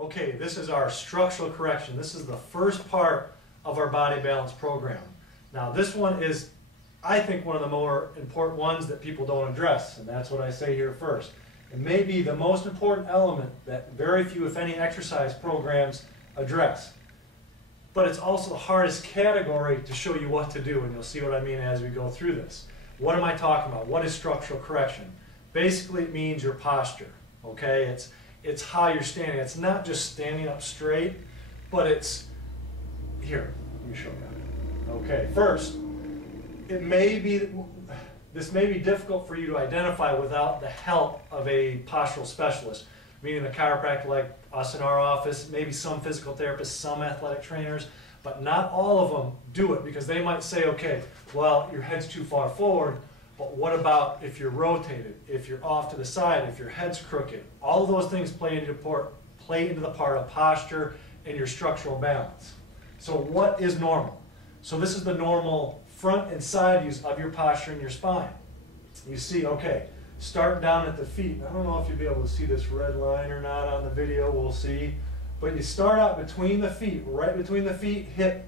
Okay, this is our structural correction. This is the first part of our body balance program. Now this one is, I think, one of the more important ones that people don't address, and that's what I say here first. It may be the most important element that very few, if any, exercise programs address. But it's also the hardest category to show you what to do, and you'll see what I mean as we go through this. What am I talking about? What is structural correction? Basically, it means your posture, okay? It's how you're standing. It's not just standing up straight, but it's, here, let me show you. Okay, first, this may be difficult for you to identify without the help of a postural specialist, meaning a chiropractor like us in our office, maybe some physical therapists, some athletic trainers, but not all of them do it because they might say, okay, well, your head's too far forward, but what about if you're rotated, if you're off to the side, if your head's crooked? All of those things play into the part of posture and your structural balance. So what is normal? So this is the normal front and side use of your posture and your spine. You see, okay, start down at the feet. I don't know if you'll be able to see this red line or not on the video, we'll see. But you start out between the feet, right between the feet, hip,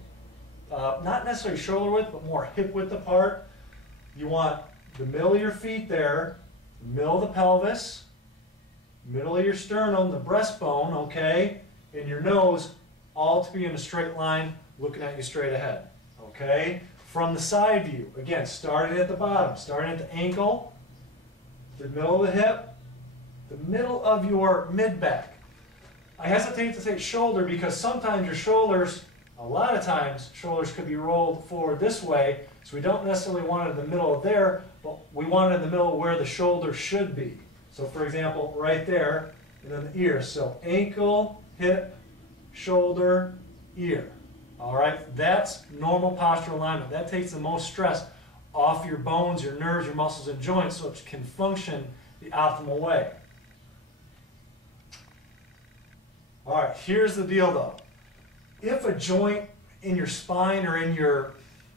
not necessarily shoulder width, but more hip width apart. You want the middle of your feet there, middle of the pelvis, middle of your sternum, the breastbone, okay, and your nose, all to be in a straight line, looking at you straight ahead, okay? From the side view, again, starting at the bottom, starting at the ankle, the middle of the hip, the middle of your mid-back. I hesitate to say shoulder because sometimes your shoulders, a lot of times, shoulders could be rolled forward this way, so we don't necessarily want it in the middle of there, but we want it in the middle where the shoulder should be. So for example, right there, and then the ear. So ankle, hip, shoulder, ear. All right, that's normal postural alignment. That takes the most stress off your bones, your nerves, your muscles, and joints so it can function the optimal way. All right, here's the deal though. If a joint in your spine or in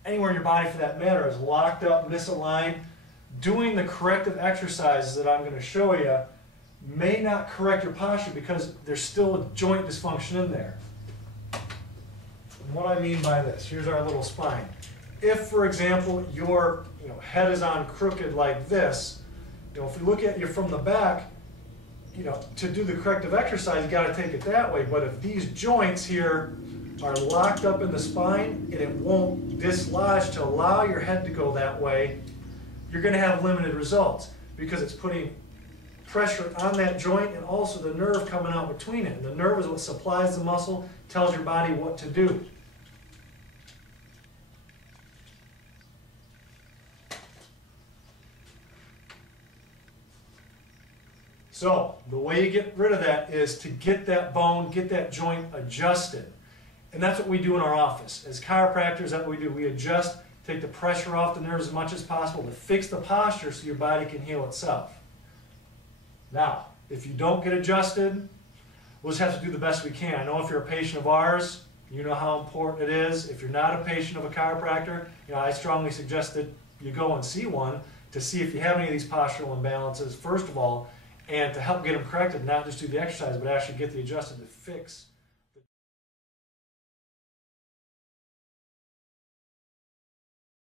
anywhere in your body for that matter is locked up, misaligned, doing the corrective exercises that I'm going to show you may not correct your posture because there's still a joint dysfunction in there. And what I mean by this, here's our little spine. If, for example, your head is on crooked like this, if you look at you from the back, to do the corrective exercise, you got to take it that way. But if these joints here are locked up in the spine and it won't dislodge to allow your head to go that way, you're going to have limited results because it's putting pressure on that joint and also the nerve coming out between it. And the nerve is what supplies the muscle, tells your body what to do. So the way you get rid of that is to get that bone, get that joint adjusted. And that's what we do in our office. As chiropractors, that's what we do. We adjust, take the pressure off the nerves as much as possible to fix the posture so your body can heal itself. Now, if you don't get adjusted, we'll just have to do the best we can. I know if you're a patient of ours, you know how important it is. If you're not a patient of a chiropractor, I strongly suggest that you go and see one to see if you have any of these postural imbalances, first of all, and to help get them corrected, not just do the exercise, but actually get the adjusted to fix